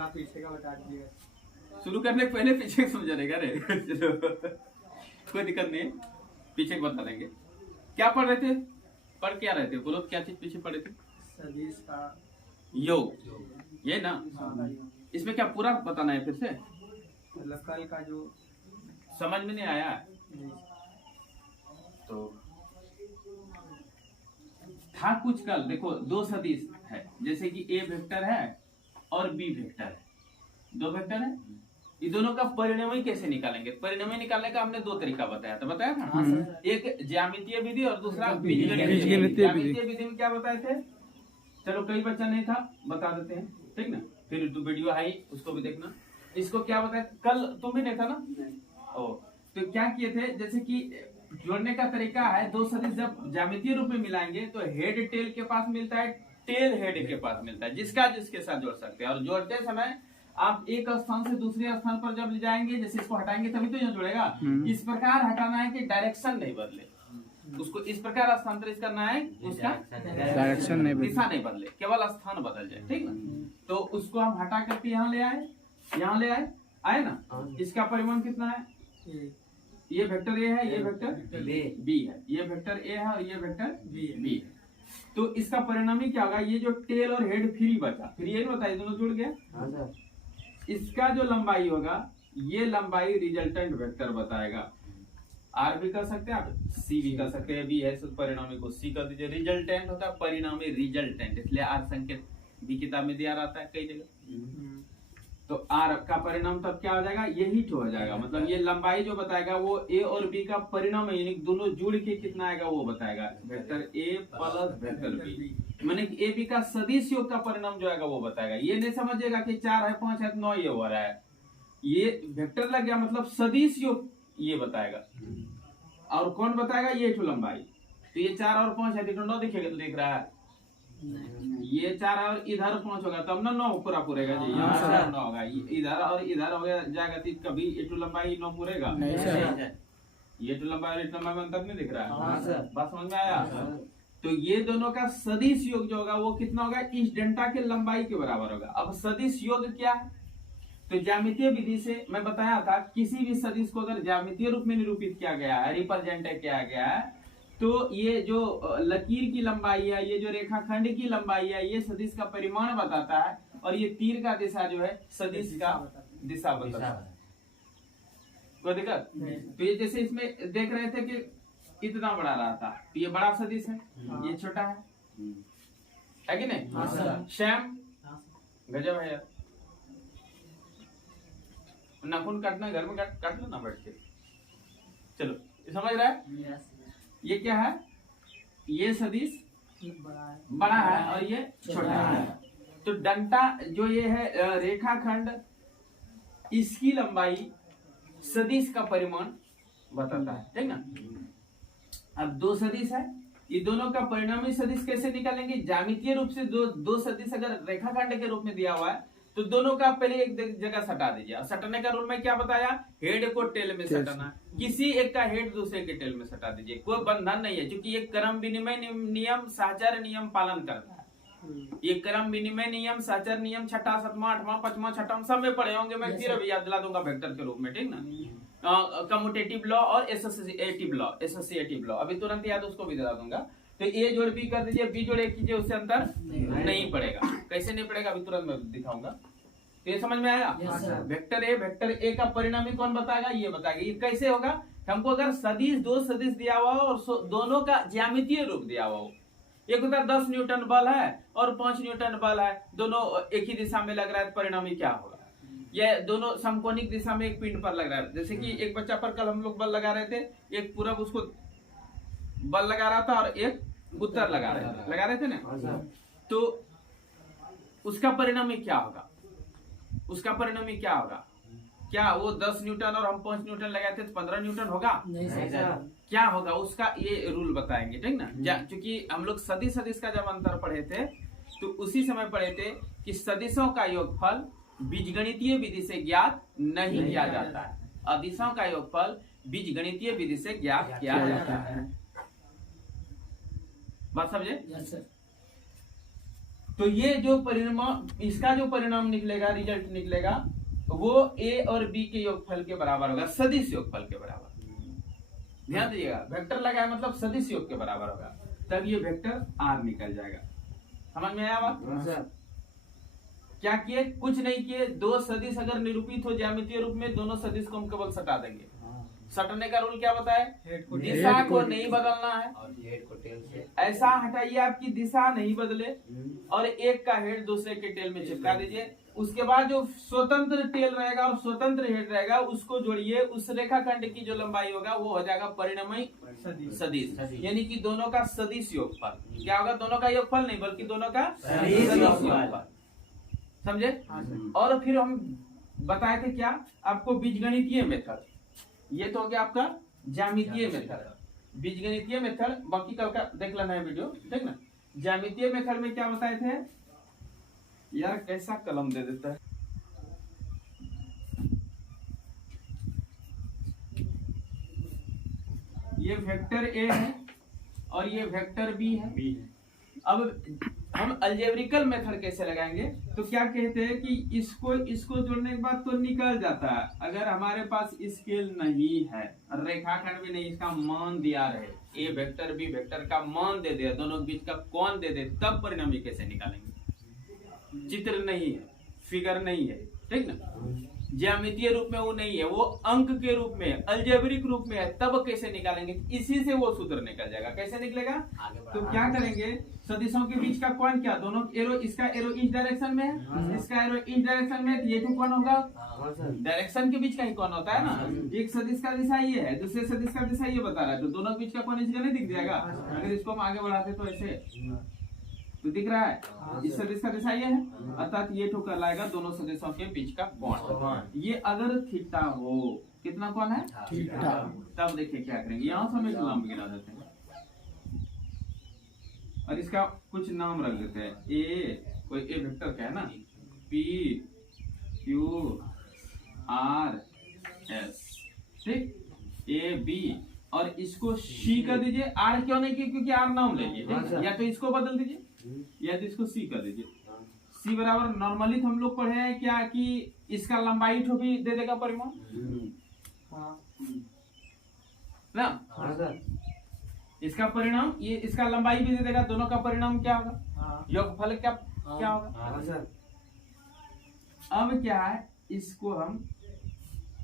थोड़ा पीछे का बता दीजिएगा। शुरू करने के पहले पीछे समझा रहेगा रे। चलो कोई दिक्कत नहीं है, पीछे का बता देंगे। क्या पढ़ रहे थे, पढ़ क्या रहे थे, बोलो क्या चीज पीछे पढ़े थे? सदिश का योग, ये ना। इसमें क्या पूरा बताना है फिर से? मतलब कल का जो समझ में नहीं आया तो था कुछ कल। देखो दो सदिश है, जैसे कि ए वेक्टर है और बी वेक्टर है, दो वेक्टर है। ये दोनों का परिणामी कैसे निकालेंगे? परिणामी निकालने का हमने दो तरीका बताया था, बताया था। एक ज्यामितीय विधि और दूसरा बीजगणितीय विधि। ज्यामितीय विधि में क्या बताए थे? चलो कई बच्चा नहीं था, बता देते हैं, ठीक ना। फिर तो वीडियो आई, उसको भी देखना। इसको क्या बताया कल, तुम भी नहीं था ना? ओ, तो क्या किए थे, जैसे कि जोड़ने का तरीका है, दो सदिश जब ज्यामितीय रूप में मिलाएंगे तो हेड टेल के पास मिलता है, टेल हेड के पास मिलता है, जिसका जिसके साथ जोड़ सकते हैं। और जोड़ते समय आप एक स्थान से दूसरे स्थान पर जब ले जाएंगे, जैसे इसको हटाएंगे तभी तो यहाँ जुड़ेगा। इस प्रकार हटाना है कि डायरेक्शन नहीं बदले, उसको इस प्रकार स्थानांतरित करना है, उसका डायरेक्शन नहीं, दिशा नहीं बदले, केवल स्थान बदल जाए, ठीक ना। तो उसको हम हटा करके यहाँ ले आए, यहाँ ले आए, आए ना। इसका परिमाण कितना है? ये वेक्टर ए है, ये वेक्टर बी है, ये वेक्टर ए है और ये वेक्टर बी है। तो इसका परिणामी क्या होगा? ये जो टेल और हेड फ्री बचा, फ्री है बताइए, दोनों जुड़ गया। इसका जो लंबाई होगा, ये लंबाई रिजल्टेंट वेक्टर बताएगा। आर भी कर सकते हैं आप, सी भी कर सकते हैं, बी है तो परिणामी को सी कर दीजिए। रिजल्टेंट होता है परिणामी, रिजल्टेंट, इसलिए आर संकेत भी किताब में दिया रहता है कई जगह। तो आर का परिणाम तब क्या हो जाएगा? यही हो जाएगा। मतलब ये लंबाई जो बताएगा वो ए और बी का परिणाम है, यानी दोनों जुड़ के कितना आएगा वो बताएगा। Vector A plus vector B, माने ए बी का सदिश योग का परिणाम जो आएगा वो बताएगा। ये नहीं समझिएगा कि 4 है 5 है 9 ये हो रहा है, ये वेक्टर लग गया मतलब सदिश योग ये बताएगा। और कौन बताएगा? ये ठो लंबाई। तो ये 4 और 5 है तो 9 दिखेगा, तो देख रहा है ये 4 और इधर 5 होगा तब ना 9 पूरा पूरेगा जी। यहाँ 9 होगा, इधर और इधर हो जाएगा तो कभी ये टू लंबाई 9 पूरेगा नहीं। ये टू लंबाई और इस लंबाई में अंतर नहीं दिख रहा है, बात समझ में आया? तो ये दोनों का सदिश योग जो होगा वो कितना होगा? इस डेल्टा के लंबाई के बराबर होगा। अब सदिश योग क्या है? तो ज्यामितीय विधि से मैं बताया था, किसी भी सदिश को अगर ज्यामितीय रूप में निरूपित किया गया है, रिप्रेजेंट किया गया है, तो ये जो लकीर की लंबाई है, ये जो रेखाखंड की लंबाई है, ये सदिश का परिमाण बताता है। और ये तीर का दिशा जो है सदिश का दिशा बताता है। कोई दिक्कत? तो ये जैसे इसमें देख रहे थे कि इतना बड़ा रहा था, तो ये बड़ा सदिश है, ये छोटा है कि नहीं? श्याम गजब है यार, नाखून काटना घर में काट लो ना बैठ के। चलो समझ रहा है? ये क्या है? ये सदिश बड़ा है और ये छोटा है। तो डंटा जो ये है रेखाखंड, इसकी लंबाई सदिश का परिमाण बताता है, ठीक ना। अब दो सदिश है, ये दोनों का परिणामी सदिश कैसे निकालेंगे? ज्यामितीय रूप से दो सदिश अगर रेखाखंड के रूप में दिया हुआ है तो दोनों का पहले एक जगह सटा दीजिए। और सटाने का रूल में क्या बताया? हेड को टेल में सटाना, किसी एक का हेड दूसरे के टेल में सटा दीजिए, कोई बंधन नहीं है, क्योंकि ये क्रम विनिमय नियम सहचर नियम पालन करता है। ये क्रम विनिमय नियम सहचर नियम 6वां 7वां 8वां 5वां 6वां सब में पढ़े होंगे, मैं फिर अभी याद दिला दूंगा वेक्टर के रूप में, ठीक ना। कम्यूटेटिव लॉ और एसोसिएटिव लॉ अभी तुरंत याद, उसको भी दिला दूंगा। तो ए जोड़ बी कर दीजिए, बी जोड़ ए कीजिए, उससे अंतर नहीं पड़ेगा। कैसे नहीं पड़ेगा अभी तुरंत मैं दिखाऊंगा। तो ये समझ में आया? वेक्टर ए का परिणामी कौन बताएगा? ये बताएगा। ये कैसे होगा? हमको अगर सदिश दो सदिश दिया हुआ हो और दोनों का ज्यामितीय रूप दिया हुआ हो, एक होता 10 न्यूटन बल है और 5 न्यूटन बल है, दोनों एक ही दिशा में लग रहा है, परिणामी क्या होगा? ये दोनों समकोणिक दिशा में एक पिंड पर लग रहा है। जैसे कि एक बच्चा पर कल हम लोग बल लगा रहे थे, एक पूरब उसको बल लगा रहा था और एक उत्तर लगा रहे थे ना। तो उसका परिणामी क्या होगा? उसका परिणामी क्या होगा? क्या वो 10 न्यूटन और हम 5 न्यूटन लगाए थे तो 15 न्यूटन होगा? क्या होगा उसका? ये रूल बताएंगे, ठीक ना। क्योंकि हम लोग सदिश का जब अंतर पढ़े थे तो उसी समय पढ़े थे कि सदिशों का योगफल बीजगणितीय विधि से ज्ञात नहीं किया जाता है, अदिशों का योगफल बीजगणितीय विधि से ज्ञात किया जाता है। बात समझे? तो ये जो परिणाम, इसका जो परिणाम निकलेगा, रिजल्ट निकलेगा, वो ए और बी के योगफल के बराबर होगा, सदिश योगफल के बराबर। ध्यान दीजिएगा, वेक्टर लगा है मतलब सदिश योग के बराबर होगा, तब ये वेक्टर आर निकल जाएगा। समझ में आया बात? क्या किए? कुछ नहीं किए। दो सदिश अगर निरूपित हो ज्यामितीय रूप में, दोनों सदिश को हम केवल सटा देंगे। सटने का रूल क्या बताए? दिशा को नहीं बदलना है, और हेड को टेल से ऐसा हटाइए आपकी दिशा नहीं बदले, और एक का हेड दूसरे के टेल में चिपका दीजिए। उसके बाद जो स्वतंत्र टेल रहेगा और स्वतंत्र हेड रहेगा उसको जोड़िए, उस रेखाखंड की जो लंबाई होगा वो हो जाएगा परिणामी सदिश, यानी कि दोनों का सदिश योगफल। क्या होगा? दोनों का योगफल नहीं बल्कि दोनों का सदिश योगफल। समझे? और फिर हम बताए थे क्या आपको? बीजगणितीय मेथड। ये तो हो गया आपका ज्यामितीय मेथड, बीजगणितीय मेथड। बाकी कल का देख लेना है वीडियो, ठीक ना? ज्यामितीय मेथड में क्या बताए थे यार? कैसा कलम दे देता है। ये वेक्टर ए है और ये वेक्टर बी है। अब हम अलजेब्रिकल मेथड कैसे लगाएंगे? तो क्या कहते हैं कि इसको जोड़ने के बाद तो निकल जाता है। अगर हमारे पास स्केल नहीं है, रेखाखंड भी नहीं, इसका मान दिया रहे, ए वेक्टर बी वेक्टर का मान दे दे, दोनों के बीच का कोण दे दे, तब परिणामी कैसे निकालेंगे? चित्र नहीं है, फिगर नहीं है, ठीक ना? ज्यामितीय रूप में वो नहीं है, वो अंक के रूप में, अलजेब्रिक रूप में है, तब कैसे निकालेंगे? इसी से वो सूत्र निकल जाएगा। कैसे निकलेगा? तो क्या करेंगे? सदिशों के बीच का कोण क्या? दोनों एरो, इसका एरो इस डायरेक्शन में है, इसका एरो इस डायरेक्शन में है, तो ये जो कोण होगा डायरेक्शन के बीच का ही कोण होता है ना। एक सदिश का दिशा ये है, दूसरे सदिश का दिशा ये बता रहा है, तो दोनों के बीच का कोण इसका नहीं दिख जाएगा? अगर इसको हम आगे बढ़ाते तो ऐसे तो दिख रहा है, इस सदिश का दिशा ये है, अर्थात ये ठो कहलाएगा दोनों सदिशों के बीच का कोण। ये अगर थीटा हो, कितना कोण है? थीटा। तब देखिए क्या करेंगे, यहाँ से हम एक लंब गिरा देते हैं और इसका कुछ नाम रख देते हैं। ए, कोई ए वेक्टर का है ना, पी क्यू आर एस, ठीक? ए बी, और इसको सी कर दीजिए। आर क्यों नहीं किया? क्योंकि आर नाम लेंगे, ठीक? या तो इसको बदल दीजिए या तो इसको सी कर दीजिए। सी बराबर, नॉर्मली हम लोग पढ़े हैं क्या कि इसका लंबाई ठो भी दे देगा परिमाण ना, इसका परिणाम, ये इसका लंबाई भी दे देगा। दोनों का परिणाम क्या होगा? योगफल क्या होगा? अब क्या है, इसको हम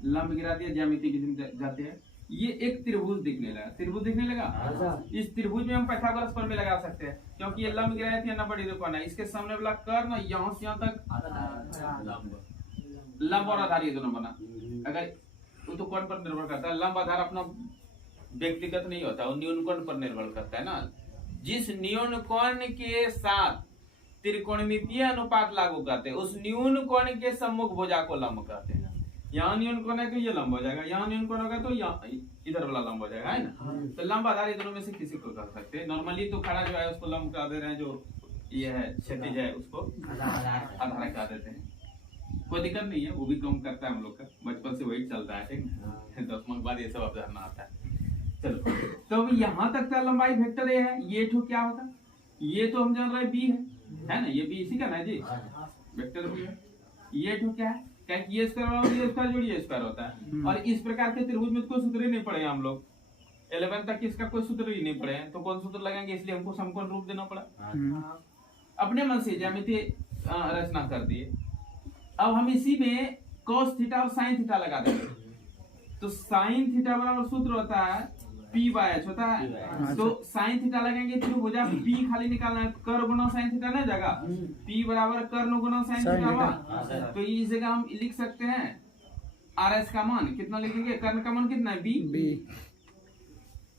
लंब गिरा दिया, ज्यामिति की जाते हैं। ये एक त्रिभुज दिखने लगा, त्रिभुज दिखने लगा। इस त्रिभुज में हम पाइथागोरस प्रमेय लगा सकते हैं, क्योंकि ये लंब गिराया था, 90 कोण है। इसके सामने वाला कर्ण यहाँ से यहाँ तक लंब और आधार, ये दोनों बना। अगर वो तो कोण पर निर्भर करता है, लंब आधार अपना व्यक्तिगत नहीं होता, वो न्यून कोण पर निर्भर करता है ना। जिस न्यून कोण के साथ त्रिकोणमितीय अनुपात लागू करते हैं, उस न्यून कोण के सम्मुख भुजा को लंब कहते हैं। यहाँ न्यून कोण है तो ये लंब हो जाएगा, यहाँ न्यून कोण होगा तो यहाँ इधर वाला लंब हो जाएगा, है ना? तो लंब आधार ये दोनों में से किसी को कर सकते हैं। नॉर्मली तो खड़ा जो है उसको लंब कह दे रहे हैं, जो ये है क्षैतिज है उसको आधार कह देते हैं। कोई दिक्कत नहीं है, वो भी कम करता है हम लोग का, बचपन से वही चलता है, ठीक है? 10वीं के बाद ये सब अवधारणा आता है। चलो, तो अभी यहाँ तक का लंबाई वेक्टर ए है। ये ठो क्या होगा? ये तो हम जान रहे बी है ना, ये बी इसी का ना जी, वेक्टर बी है। ये ठो क्या है? क्या ये स्क्वायर और ये स्क्वायर जोड़िए स्क्वायर होता है। और इस प्रकार के त्रिभुज में कोई सूत्र ही नहीं पड़े हम लोग, 11 तक इसका कोई सूत्र ही नहीं पड़े हैं, तो कौन सूत्र लगाएंगे? इसलिए हमको समकोण रूप देना पड़ा। अपने मन से ज्यामितीय रचना कर दिए। अब हम इसी में cos थीटा और sin थीटा लगा देंगे। तो sin थीटा बराबर सूत्र होता है p/h होता है। तो sin थीटा लगेंगे तो भुजा p खाली निकालना है, कर्ण गुना sin थीटा ना जगह, p बराबर कर्ण गुना sin थीटा हुआ। तो इस जगह हम लिख सकते हैं rs का मान कितना लिखेंगे? कर्ण का मान कितना है? b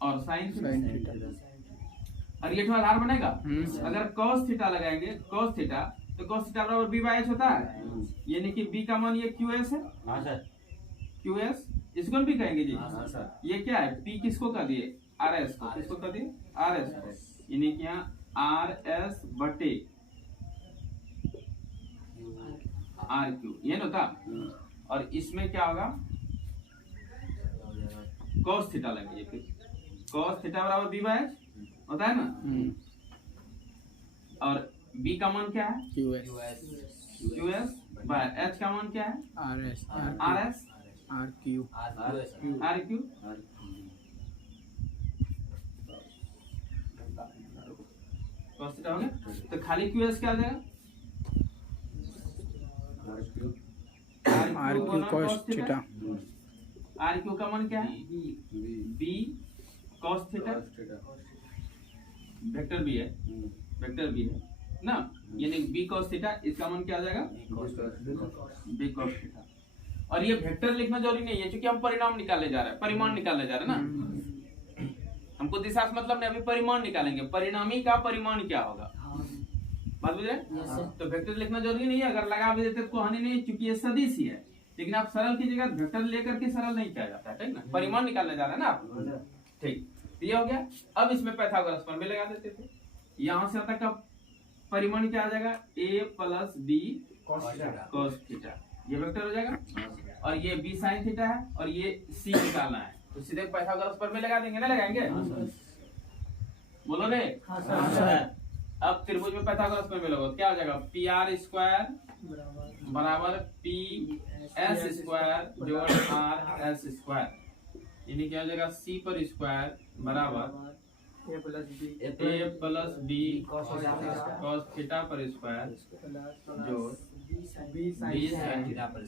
और sin थीटा, और ये आधार बनेगा। अगर cos थीटा लगाएंगे, cos थीटा, तो cos थीटा बराबर b/h होता है, यानी कि b का मान ये qs है। हां सर, qs इसको भी कहेंगे जी। ये क्या है? p किसको कर दिए? rs को। किसको कर दिए? rs को, यानी कि यहाँ rs बटे rq, ये ना था। और इसमें क्या होगा? cos थीटा लगेगी, फिर cos थीटा बराबर b/h होता है ना, और बी का मान क्या है QS QS बाय एच का मान क्या है RS RS RQ RQ cos theta हो गया। तो खाली QS क्या आ जाएगा RQ cos थीटा RQ का मान क्या है B cos थीटा वेक्टर भी है ना, यानी B cos थीटा, इसका मान क्या आ जाएगा B cos थीटा। और ये वेक्टर लिखना जरूरी नहीं है क्योंकि हम परिणाम निकालने जा रहे हैं, परिमाण निकालने जा रहे हैं ना, हमको दिशा से मतलब नहीं, अभी परिमाण निकालेंगे, परिणामी का परिमाण क्या होगा, बात बुझ रहे? तो वेक्टर लिखना जरूरी नहीं है, अगर लगा भी देते तो हानि नहीं, क्योंकि ये सदिश ही है, लेकिन आप सरल की जगह वेक्टर लेकर के सरल नहीं किया जाता है, ठीक ना, परिमाण निकालने जा रहे हैं ना आप, ठीक, ये हो गया। अब इसमें पाइथागोरस प्रमेय लगा देते थे, यहाँ से तक का परिमाण क्या आ जाएगा a plus b cos theta, ये वेक्टर हो जाएगा, और ये b sin थीटा है, और ये c निकालना है, तो सीधे पाइथागोरस प्रमेय लगा देंगे ना, लगाएंगे, बोलो रे। अब त्रिभुज में पाइथागोरस प्रमेय लगाओ, क्या हो जाएगा pr स्क्वायर बराबर ps स्क्वायर जोड़ rs स्क्वायर, यानी क्या हो जाएगा c पर स्क्वायर बराबर a plus b cos theta पर स्क्वायर जोड़ b b sin थीटा पर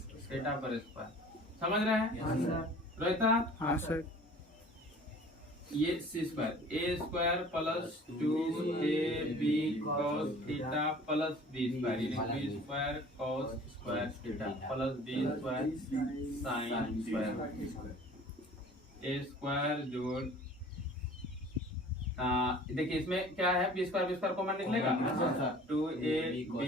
स्क्वायर, समझ रहे हैं रोहिता? हाँ सर ये c square a square plus 2ab cos theta plus b square, यानी b square cos square theta plus b square sin square, a square जोड़ देखिए इसमें क्या है, b स्क्वायर कॉमन निकलेगा, 2ab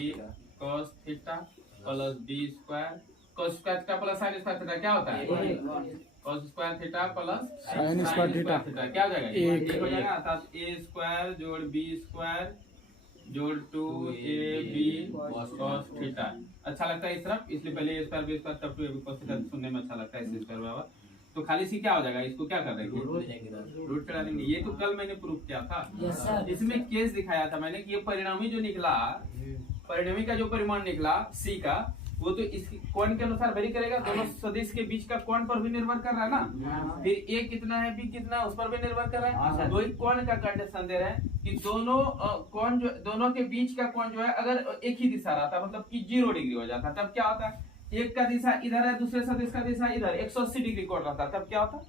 cos theta plus b square cos square theta plus sin square theta क्या होता है cos square theta plus sin square theta क्या हो जाएगा एक हो जाएगा, अर्थात a स्क्वायर जोड़ b स्क्वायर जोड़ 2ab cos थीटा। अच्छा लगता है इस तरफ, इसलिए पहले a स्क्वायर b स्क्वायर तब 2ab cos थीटा सुनने में अच्छा लगता है, c स्क्वायर बराबर, तो खाली सी क्या हो जाएगा, इसको क्या कर देंगे रूट चढ़ा देंगे। ये तो कल मैंने प्रूफ किया था, इसमें केस दिखाया था मैंने कि ये परिणामी जो निकला, परिणामी का जो परिमाण निकला सी का, वो तो इस कोण के अनुसार वेरी करेगा, दोनों सदिश के बीच का कोण पर भी निर्भर कर रहा है ना, फिर ए कितना है बी कितना है उस पर भी निर्भर कर रहा है, तो एक कोण का कंडीशन दे रहे हैं कि दोनों कोण जो दोनों के बीच का कोण जो है अगर एक ही दिशा रहता है, मतलब कि 0 डिग्री हो जाता है, तब क्या होता है, एक का दिशा इधर है दूसरे सदिश का दिशा इधर 180 डिग्री कोण रहता है, तब क्या होता है,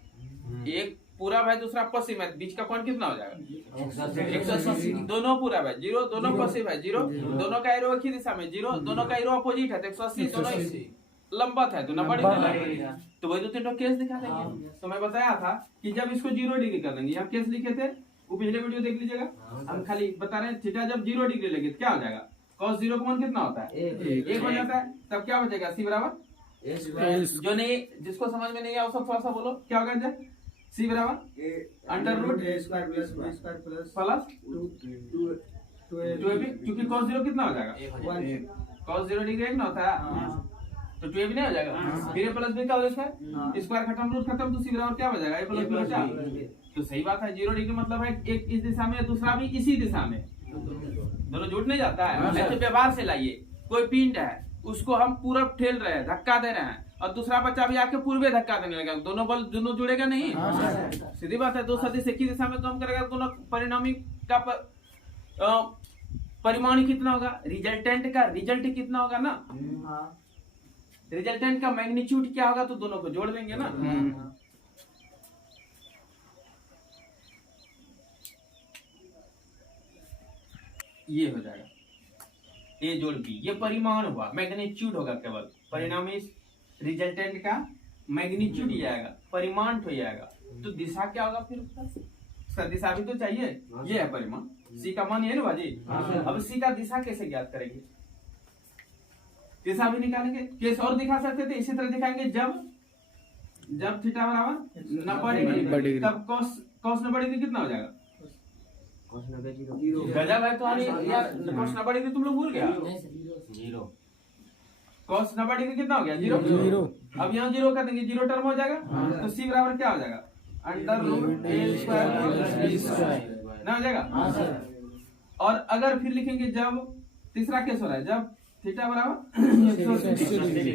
एक पूरा है दूसरा पश्चिम है, बीच का कोण कितना हो जाएगा 180, दोनों पूरा है 0, दोनों पश्चिम है 0, दोनों का एरो एक ही दिशा में 0, दोनों का एरो अपोजिट है तो 180, दोनों लंबत है तो 90 डिग्री, तो वही 2-3 केस दिखा देंगे। तो मैं बताया था कि जब इसको 0 डिग्री कर देंगे, यहाँ केस लिखे थे, वो पिछले वीडियो देख लीजिएगा, हम खाली बता रहे हैं थीटा जब 0 डिग्री लगे तो क्या हो जाएगा, cos 0 का मान कितना होता है 1 हो जाता है, तब क्या बचेगा c बराबर, जो नहीं जिसको समझ में नहीं आया वो सब थोड़ा सा बोलो क्या होगा, c बराबर under root a square plus b square plus plus 2ab, क्योंकि cos 0 कितना हो जाएगा, cos 0 डिग्री 1 ना होता है, तो 2ab नहीं हो जाएगा, फिर a प्लस b का हो जाएगा, स्क्वायर खत्म रूट खत्म, तो c बराबर क्या हो जाएगा a प्लस b बचा, तो सही बात है, 0 डिग्री मतलब है एक इस दिशा में दूसरा भी इसी दिशा में, दोनों जुट नहीं जाता है, ऐसे व्यवहार से लाइए, कोई पिंड है उसको हम पूरब ठेल रहे हैं, धक्का दे रहे हैं, और दूसरा बच्चा भी आके पूर्वे धक्का देने लगा, दोनों बल दोनों जुड़ेगा नहीं, सीधी बात है, दो सदिश एक ही दिशा में काम करेगा, दोनों परिणामी का परिमाण कितना होगा, रिजल्टेंट का रिजल्ट कितना होगा ना, रिजल्टेंट का मैग्नीट्यूड क्या होगा, तो दोनों को जोड़ देंगे ना, ये हो जाएगा a जोड़ b, ये परिमाण हुआ, मैग्नीट्यूड होगा केवल, परिणामी रिजल्टेंट का मैग्नीट्यूड ही आएगा, परिमाण तो ही आएगा, तो दिशा क्या होगा फिर उसका दिशा भी तो चाहिए, ये है परिमाण, c का मान ये ना बाजी, अब c का दिशा कैसे ज्ञात करेंगे, दिशा भी निकालेंगे, केस और दिखा सकते थे, इसी तरह दिखाएंगे जब थीटा बराबर 90 डिग्री, तब cos 90 डिग्री कितना हो जाएगा, गजब है तो यार, cos 90 डिग्री तुम लोग भूल गया, cos 90 डिग्री कितना हो गया 0, अब यहाँ 0 कर देंगे, 0 टर्म हो जाएगा, तो c बराबर क्या हो जाएगा under root a square plus b square ना हो जाएगा, और अगर फिर लिखेंगे जब तीसरा केस हो रहा है जब थीटा बराबर 180 डिग्री,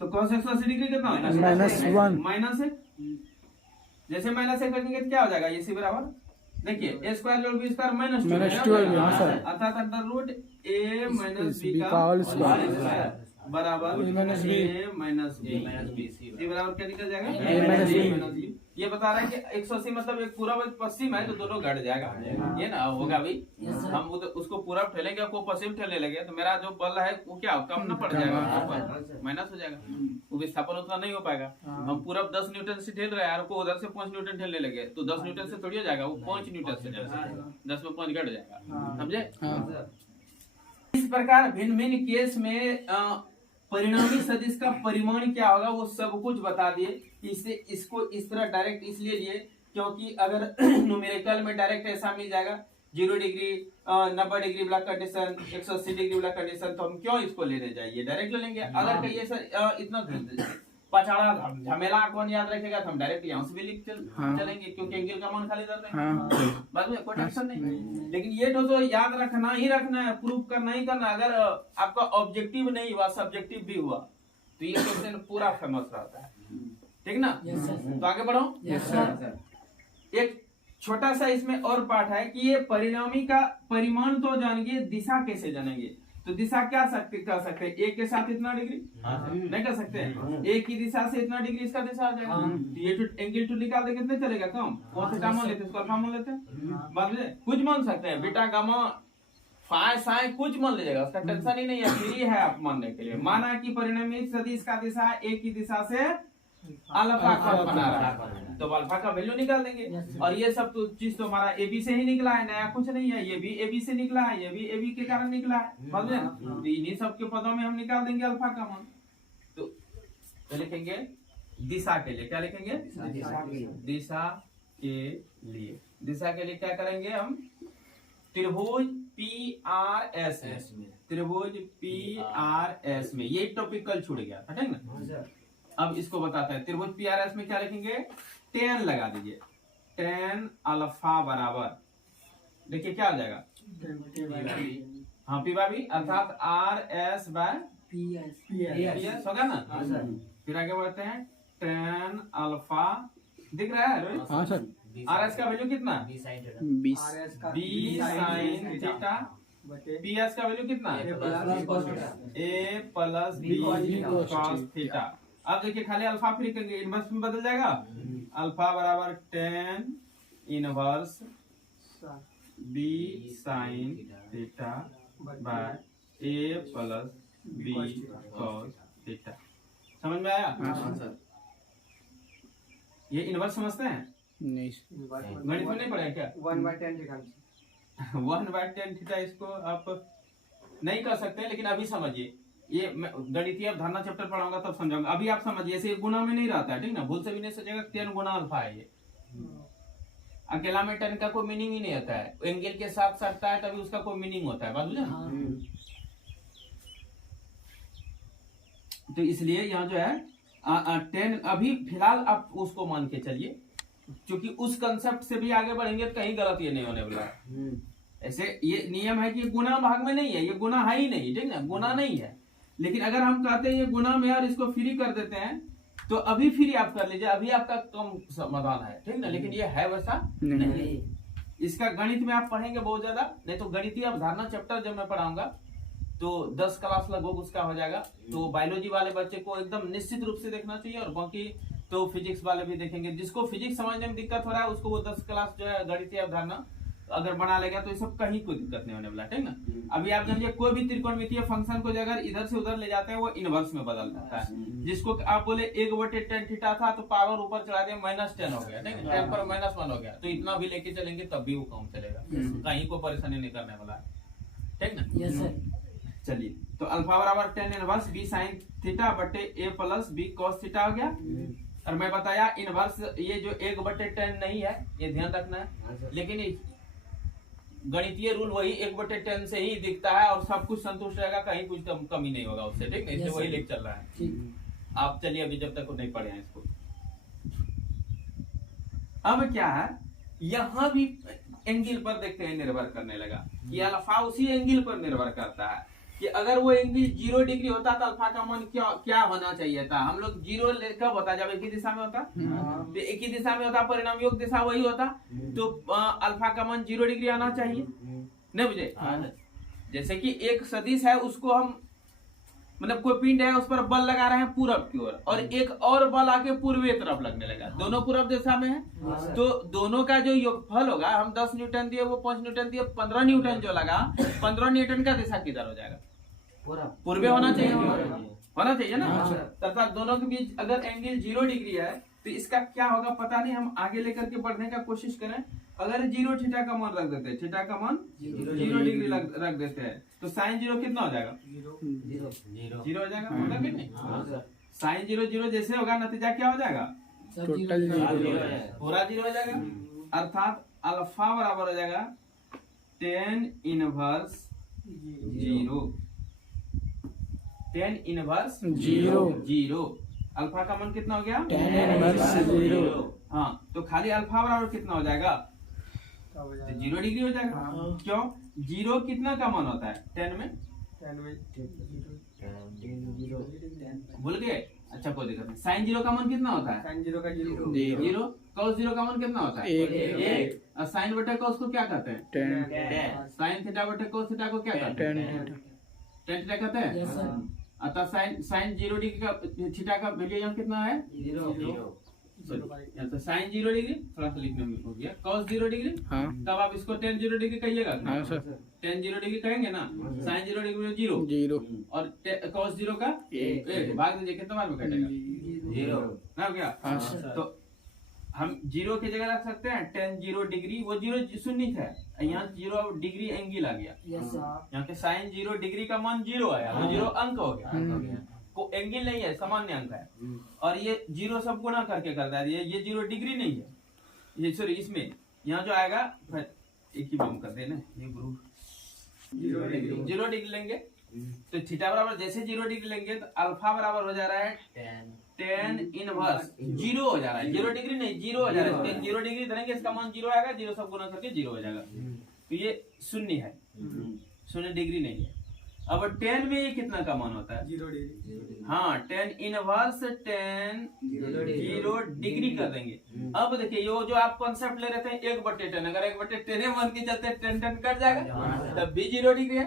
तो cos 180 डिग्री कितना होगा? -1 -1। जैसे -1 रखेंगे तो क्या हो जाएगा? ये सी बराबर देखिए a स्क्वायर जोड़ b स्क्वायर -2 हाँ सर। अर्थात under root a minus b B का का होल होल स्क्वायर स्क्वायर बराबर A minus B। a minus b ये बराबर क्या निकल जाएगा? A minus B। ये बता रहा है कि 180 मतलब एक पूरब एक पश्चिम है, तो दोनों घट जाएगा, ये ना होगा भी। हम उसको पूरब ठेलेंगे, आपको पश्चिम ठेलने लगे तो मेरा जो बल है वो क्या कम ना पड़ जाएगा, माइनस हो जाएगा, वो विस्थापन उतना नहीं हो पाएगा। हम पूरब 10 न्यूटन से ठेल रहे हैं, आपको उधर से 5 न्यूटन ठेलने लगे तो 10 न्यूटन से थोड़ी हो जाएगा, वो 5 न्यूटन से जाएगा, 10 में 5 घट जाएगा, समझे? इस प्रकार भिन्न भिन्न केस में परिणामी सदिश का परिमाण क्या होगा वो सब कुछ बता दिए। इससे इसको इस तरह डायरेक्ट इसलिए लिए क्योंकि अगर न्यूमेरिकल में डायरेक्ट ऐसा मिल जाएगा 0 degree 90 degree block condition 180 degree block condition, तो हम क्यों इसको लेने जाइए, डायरेक्ट ले लेंगे। अगर कहिए सर इतना पछाड़ा झमेला कौन याद रखेगा, तो हम डायरेक्ट यहाँ से भी लिख चलेंगे क्योंकि एंगल का मान खाली कर रहे हैं, बाद में कोई टेंशन नहीं। लेकिन ये तो याद रखना ही रखना है, प्रूफ करना ही करना। अगर आपका ऑब्जेक्टिव नहीं हुआ, सब्जेक्टिव भी हुआ, तो ये क्वेश्चन पूरा फेमस रहता है, ठीक ना? तो आगे बढ़ो। एक छोटा सा इसमें और पार्ट है कि ये परिणामी का परिमाण तो जानेंगे, दिशा कैसे जानेंगे? तो दिशा क्या कर सकते हैं? एक के साथ इतना डिग्री नहीं कर सकते, एक की दिशा से इतना डिग्री इसका दिशा आ जाएगा। तो ये एंगल टू निकाल दे कितने चलेगा? कम। कौन सा मान लेते हैं, उसको अल्फा मान लेते हैं, बाद में कुछ मान सकते हैं, बीटा गामा फाय साइन कुछ मान लीजिएगा, उसका टेंशन ही नहीं है, फ्री है आप मानने के लिए। माना कि परिणामी सदिश का दिशा एक की दिशा से अल्फा का बना रहा है, तो अल्फा का वैल्यू निकाल देंगे। और ये सब तो चीज तो हमारा ए बी से ही निकला है, नया कुछ नहीं है। ये भी ए बी से निकला है, ये भी ए बी के कारण निकला है, समझे? तो इन्हीं सब के पदों में हम निकाल देंगे अल्फा का मान। तो लिखेंगे दिशा के लिए, क्या लिखेंगे? दिशा के लिए। दिशा के लिए क्या करेंगे हम? त्रिभुज PRS में, त्रिभुज PRS में ये टॉपिक कल छूट गया था, ठीक ना? अब इसको बताता है। त्रिभुज PRS में क्या लिखेंगे? tan लगा दीजिए, tan अल्फा बराबर देखिए क्या हो जाएगा? हाँ P बाई अर्थात RS बाय PS होगा ना। फिर आगे बढ़ते हैं, tan अल्फा दिख रहा है रोहित? हाँ सर। RS का वैल्यू कितना? 20 B sin थीटा। PS का वैल्यू कितना? A plus B cos theta. अब देखिए खाली अल्फा फ्री करेंगे, इनवर्स में बदल जाएगा। अल्फा बराबर tan inverse B sin theta by A plus B cos theta. समझ में आया? ये इनवर्स समझते हैं? नहीं गणित में नहीं पढ़े क्या? 1/10 थीटा इसको आप नहीं कर सकते, लेकिन अभी समझिए। ये गणितीय अवधारणा चैप्टर पढ़ाऊंगा तब समझाऊंगा, अभी आप समझिए। ऐसे गुना में नहीं रहता है, ठीक ना? भूल से भी नहीं सोचेगा 10 गुना अल्फा है। ये अकेला में 10 का कोई मीनिंग ही नहीं होता है, एंगल के साथ सटता है तभी उसका कोई मीनिंग होता है, बात बुझे? तो इसलिए यहाँ जो है 10 अभी फिलहाल आप उसको मान के चलिए, क्योंकि उस कंसेप्ट से भी आगे बढ़ेंगे तो कहीं गलत ये नहीं होने वाला है। ऐसे ये नियम है कि गुना भाग में नहीं है, ये गुना है ही नहीं, ठीक ना? गुना नहीं है। लेकिन अगर हम कहते हैं ये गुना में और इसको फ्री कर देते हैं, तो अभी फ्री आप कर लीजिए, अभी आपका कम समाधान है, ठीक ना? लेकिन ये है वैसा नहीं। इसका गणित में आप पढ़ेंगे बहुत ज्यादा, नहीं तो गणितीय अवधारणा चैप्टर जब मैं पढ़ाऊंगा तो 10 क्लास लगभग उसका हो जाएगा। तो बायोलॉजी वाले बच्चे को एकदम निश्चित रूप से देखना चाहिए, और बाकी तो फिजिक्स वाले भी देखेंगे। जिसको फिजिक्स समझने में दिक्कत हो रहा है उसको वो 10 क्लास जो है गणितीय अवधारणा अगर बना लेगा तो ये सब कहीं कोई दिक्कत नहीं होने वाला, ठीक ना? अभी आप जानिए कोई भी त्रिकोणमितीय फंक्शन को अगर इधर से उधर ले जाते हैं वो इनवर्स में बदल जाता है। जिसको आप बोले 1/10 थीटा था तो पावर ऊपर चढ़ा दिया -10 हो गया, ठीक है? 10 पर -1 हो गया, तो इतना भी लेके चलेंगे तब भी वो काम चलेगा, कहीं कोई परेशानी नहीं करने वाला है, ठीक ना? चलिए, तो अल्फा बराबर tan inverse B sin theta बटे A plus B cos theta हो गया। और मैं बताया इनवर्स ये जो 1/10 नहीं है, ये ध्यान रखना है। लेकिन गणितीय रूल वही 1/10 से ही दिखता है और सब कुछ संतुष्ट रहेगा, कहीं कुछ कमी नहीं होगा उससे, ठीक है? इससे वही लेके चल रहा है। आप चलिए अभी जब तक नहीं पढ़े हैं इसको। अब क्या है, यहाँ भी एंगल पर देखते हैं निर्भर करने लगा, ये अल्फा उसी एंगल पर निर्भर करता है। कि अगर वो एंगल 0 डिग्री होता तो अल्फा का मान क्या क्या होना चाहिए था। हम लोग 0 कब होता, जब एक ही दिशा में होता, तो एक ही दिशा में होता, परिणाम योग दिशा वही होता, तो अल्फा का मान 0 डिग्री आना चाहिए, नहीं बुझे। जैसे कि एक सदिश है, उसको हम मतलब कोई पिंड है, उस पर बल लगा रहे हैं पूरब की ओर, और एक और बल आके पूर्वी तरफ लगने लगा, दोनों पूरब दिशा में है, तो दोनों का जो योगफल होगा, हम 10 न्यूटन दिए, वो 5 न्यूटन दिए, 15 न्यूटन जो लगा, 15 न्यूटन का दिशा किधर हो जाएगा, पूर्वी होना चाहिए, होना चाहिए ना। तथा दोनों के बीच अगर एंगल 0 डिग्री है तो इसका क्या होगा पता नहीं, हम आगे लेकर के बढ़ने का कोशिश करें। अगर 0 थीटा का मान रख देते हैं, थीटा का मान 0 डिग्री रख देते हैं, तो साइन 0 कितना हो जाएगा, 0 हो जाएगा, मतलब कि नहीं। साइन 0 0 जैसे होगा, नतीजा क्या हो जाएगा, टोटल पूरा 0 हो जाएगा, अर्थात अल्फा बराबर हो जाएगा tan inverse 0, tan inverse 0। Alpha का मान कितना हो गया, tan इनवर्स 0। हाँ, तो खाली अल्फा बराबर कितना हो जाएगा, हो तो जाएगा 0 डिग्री हो जाएगा। क्यों, 0 कितना का मान होता है 10 में, 10 में 0 भूल गए, अच्छा कोई दिक्कत नहीं। साइन 0 का मान कितना होता है, साइन 0 का 0 0। कॉस 0 का मान कितना होता है, एक। और साइन बटे कॉस को क्या कहते हैं, tan साइन थीटा बटे कॉस थीटा को क्या कहते हैं, tan tan थीटा कहते हैं। अतः साइन 0 डिग्री का थीटा का वैल्यू यहाँ कितना है, 0। तो साइन 0 डिग्री, थोड़ा सा लिखने में हो गया, कॉस 0 डिग्री, हाँ तब आप इसको tan 0 डिग्री कहिएगा, हाँ सर, tan 0 डिग्री कहेंगे ना, साइन 0 डिग्री में 0 0 और cos 0 का 1, भाग दीजिए कितना बार में कटेगा, 0 ना हो गया। हाँ सर। तो हम 0 की जगह रख सकते हैं tan 0 डिग्री, वो 0 शून्य है, यहाँ 0 डिग्री एंगल आ गया, यहाँ के साइन 0 डिग्री का मान 0 आया, वो 0 अंक हो गया, को एंगल नहीं है, सामान्य अंक है, और ये 0 सब गुना करके करता है, ये 0 डिग्री नहीं है, ये सॉरी इसमें यहाँ जो आएगा, एक ही काम करते हैं ना, ये गुरु 0 डिग्री लेंगे, तो थीटा बराबर जैसे 0 डिग्री लेंगे तो अल्फा बराबर हो जा रहा है tan इनवर्स 0 हो जा रहा है, 0 डिग्री नहीं 0 हो जा रहा है, 0 डिग्री धरेंगे इसका मान 0 आएगा, 0 सब गुना करके 0 हो जाएगा, तो ये शून्य है, 0 डिग्री नहीं है। अब tan में ये कितना का मान होता है, 0 डिग्री, हाँ tan इनवर्स tan 0 डिग्री कर देंगे। अब देखिए ये जो आप कॉन्सेप्ट ले रहे थे 1/10, अगर 1/10 मान के चलते 10 कट जाएगा, तब भी 0 डिग्री है,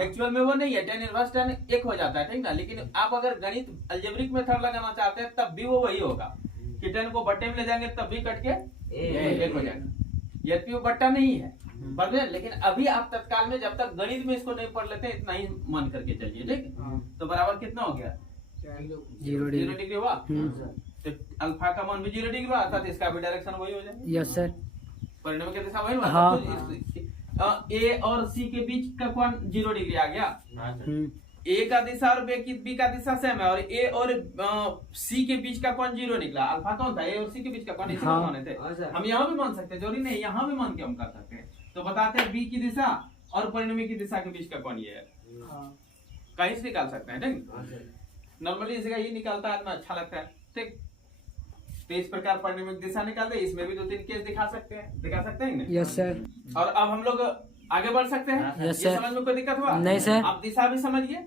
एक्चुअल में वो नहीं है, tan इनवर्स tan 1 हो जाता है, ठीक ना। लेकिन आप अगर गणित अलजेब्रिक मेथड लगाना चाहते हैं तब भी वो वही होगा कि 10 को बट्टे में ले जाएंगे तब भी कट के 1 हो जाएगा, यद्यपि वो बट्टा नहीं है, बराबर। लेकिन अभी आप तत्काल में जब तक गणित में इसको नहीं पढ़ लेते इतना ही मान करके चलिए, ठीक। तो बराबर कितना हो गया, 0 0 डिग्री हुआ, तो अल्फा का मान भी 0 डिग्री हुआ, अर्थात इसका भी डायरेक्शन वही हो जाएगा, यस सर, परिणाम की दिशा वही हुआ। हाँ। तो ए और सी के बीच का कोण 0 डिग्री आ गया, ए का दिशा और बी का दिशा सेम है, और ए और सी के बीच का कोण 0 निकला, अल्फा कौन था, ए और सी के बीच का कोण, इसी को माने थे। हम यहाँ भी मान सकते हैं, जरूरी नहीं यहाँ भी मान के हम कर सकते हैं। तो बताते हैं बी की दिशा और परिणामी की दिशा के बीच का कोण ये है, कहीं से निकाल सकते हैं, ठीक। नॉर्मली इसी का ये निकालता है, अच्छा लगता है, ठीक। तो इस प्रकार परिणामी दिशा निकालते, इसमें भी 2-3 केस दिखा सकते हैं ना। यस सर, और अब हम लोग आगे बढ़ सकते हैं, यस ये सर। समझ में कोई दिक्कत हुआ, नहीं सर। आप दिशा भी समझिए,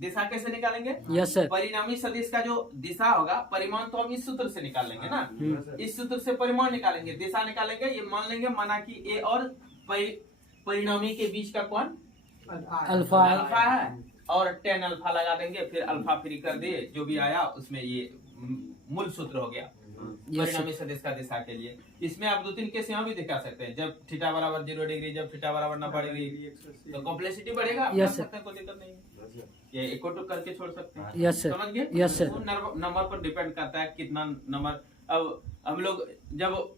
दिशा कैसे निकालेंगे, यस सर, परिणामी सदिश का जो दिशा होगा, परिमाण तो हम इस सूत्र से निकाल लेंगे ना, इस सूत्र से परिमाण निकालेंगे, दिशा निकालेंगे, ये मान लेंगे माना कि ए और परिणामी के बीच का कोण अल्फा है, और tan अल्फा लगा देंगे, फिर अल्फा फ्री कर दिए, जो भी आया उसमें ये मूल सूत्र हो गया परिणामी सदिश का दिशा के लिए। इसमें आप 2-3 केस यहाँ भी दिखा सकते हैं, जब थीटा बराबर 0 डिग्री, जब थीटा बराबर 90 डिग्री, तो कॉम्प्लेक्सिटी बढ़ेगा, आप कर सकते हैं, कोई दिक्कत नहीं, ये इक्वल टू करके छोड़ सकते हैं। यस सर, समझ गए, यस सर। नंबर पर डिपेंड करता है कितना नंबर। अब हम लोग जब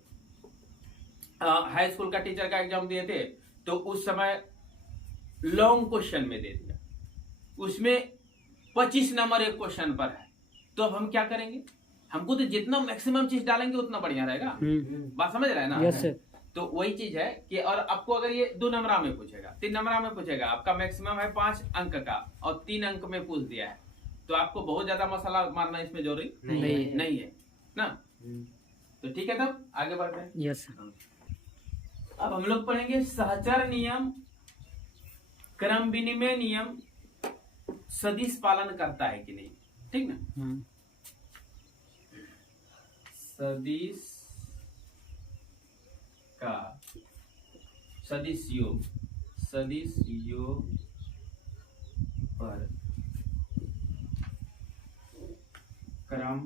हाई स्कूल का टीचर का एग्जाम दिए थे तो उस समय लॉन्ग क्वेश्चन में दे दिया, उसमें 25 नंबर एक क्वेश्चन पर है, तो अब हम क्या करेंगे, हमको तो जितना मैक्सिमम चीज डालेंगे उतना बढ़िया रहेगा, बात समझ रहे हैं ना। यस सर, तो वही चीज है कि और आपको अगर ये 2 नंबर में पूछेगा, 3 नंबर में पूछेगा, आपका मैक्सिमम है 5 अंक का और 3 अंक में पूछ दिया है, तो आपको बहुत ज्यादा मसाला मारना इसमें जरूरी नहीं है ना। तो ठीक है, तब आगे बढ़ते हैं। यस सर, अब हम लोग पढ़ेंगे सहचर नियम, क्रम विनिमय नियम सदिश पालन करता है कि नहीं, ठीक ना। सदिश का सदिश योग पर क्रम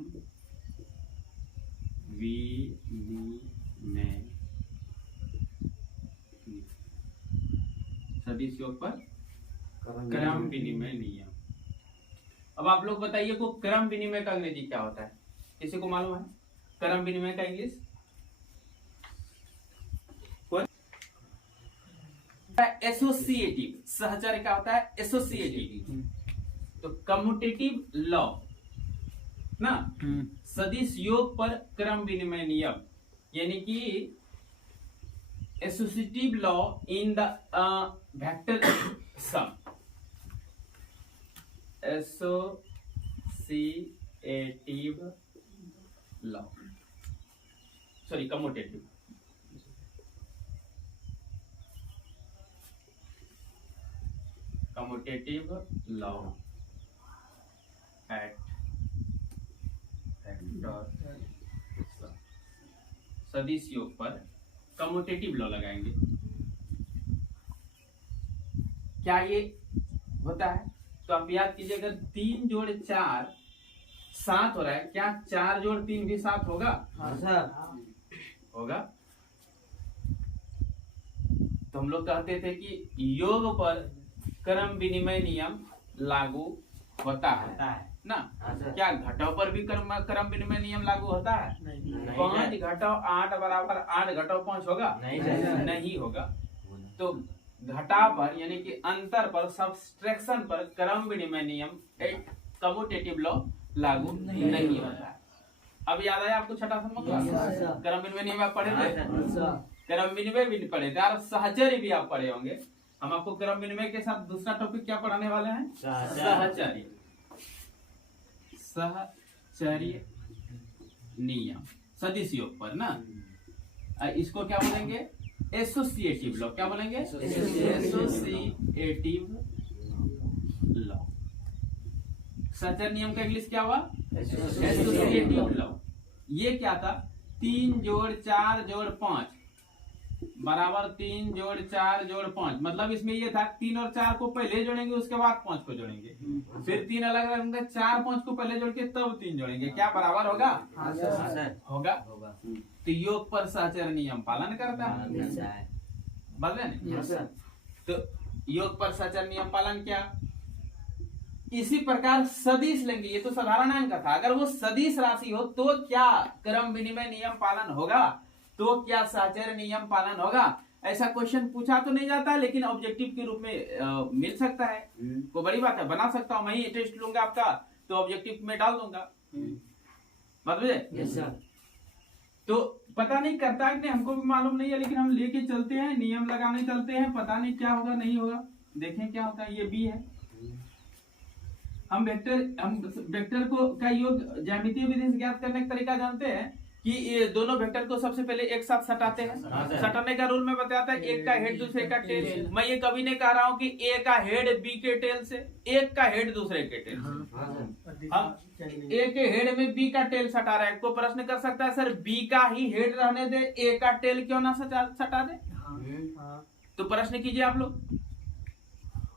विनिमय, सदिश योग पर क्रम विनिमय नियम। अब आप लोग बताइए को क्रम विनिमय का अंग्रेजी क्या होता है, किसी को मालूम है क्रम विनिमय का इंग्लिश? एसोसिएटिव, सहचर्य क्या होता है? एसोसिएटिव। तो कम्यूटेटिव लॉ ना, सदिश योग पर क्रम विनिमय नियम, यानी कि associative law in the vector sum, associative law, sorry commutative, commutative law at सदिश योग पर कम्यूटेटिव लॉ लगाएंगे। क्या ये होता है? तो आप याद कीजिए, अगर 3 जोड़ 4 7 हो रहा है, क्या 4 जोड़ 3 भी 7 होगा? होगा। तो हम लोग कहते थे कि योग पर क्रम विनिमय नियम लागू होता है ना। क्या घटाव पर भी क्रम विनिमय नियम लागू होता है? 5 घटाव 8 बराबर 8 घटाव 5 होगा? नहीं होगा। तो घटाव पर यानी कि अंतर पर, सब्सट्रैक्शन पर क्रम विनिमय नियम एक कम्यूटेटिव लॉ लागू नहीं होता है। अब याद आया आपको छठा समझ? क्रम विनिमय नियम आप पढ़े थे, क्रम विनिमय भी पढ़े थे और सहचर्य भी आप पढ़े होंगे। हम आपको क्रम विनिमय के साथ दूसरा टॉपिक क्या पढ़ाने वाले हैं? सहचर्य। सहचर्य नियम सदिश योग पर ना, इसको क्या बोलेंगे? Associative law. क्या बोलेंगे? Associative law. सहचर्य नियम का इंग्लिश क्या हुआ? Associative law. ये क्या था? 3 जोड़ 4 जोड़ 5 बराबर 3 जोड़ 4 जोड़ 5। मतलब इसमें ये था 3 और 4 को पहले जोड़ेंगे, उसके बाद 5 को जोड़ेंगे, फिर 3 अलग अलग होंगे, 4 5 को पहले जोड़ के तब 3 जोड़ेंगे। क्या बराबर होगा? होगा। तो योग पर सहचर्य नियम पालन करता है, बदल नहीं। तो योग पर सहचर्य नियम पालन क्या? इसी प्रकार सदिश लेंगे, ये तो साधारण अंक था। अगर वो सदिश राशि हो तो क्या क्रम विनिमय नियम पालन होगा? तो क्या सहचर्य नियम पालन होगा? ऐसा क्वेश्चन पूछा तो नहीं जाता है, लेकिन ऑब्जेक्टिव के रूप में मिल सकता है। कोई बड़ी बात है, बना सकता हूं। मैं ही टेस्ट लूंगा आपका तो ऑब्जेक्टिव में डाल दूंगा। बात बुझे? तो पता नहीं करता है कि नहीं, हमको भी मालूम नहीं है, लेकिन हम लेके चलते हैं, नियम लगाने चलते हैं। पता नहीं क्या होगा नहीं होगा, देखें क्या होता है। ये बी है। हम वेक्टर को का योग ज्यामितीय विधि से ज्ञात करने का तरीका जानते हैं कि ये दोनों वेक्टर को सबसे पहले एक साथ सटाते हैं। सटाने का रूल में बताता है, एक का हेड दूसरे का टेल। मैं ये कभी नहीं कह रहा हूँ कि ए का हेड बी के टेल से, एक का हेड दूसरे के टेल से। हम ए के हेड में बी का टेल सटा रहे हैं। कोई प्रश्न कर सकता है, सर बी का ही हेड रहने दे, ए का टेल क्यों ना सटा दे? तो प्रश्न कीजिए आप लोग,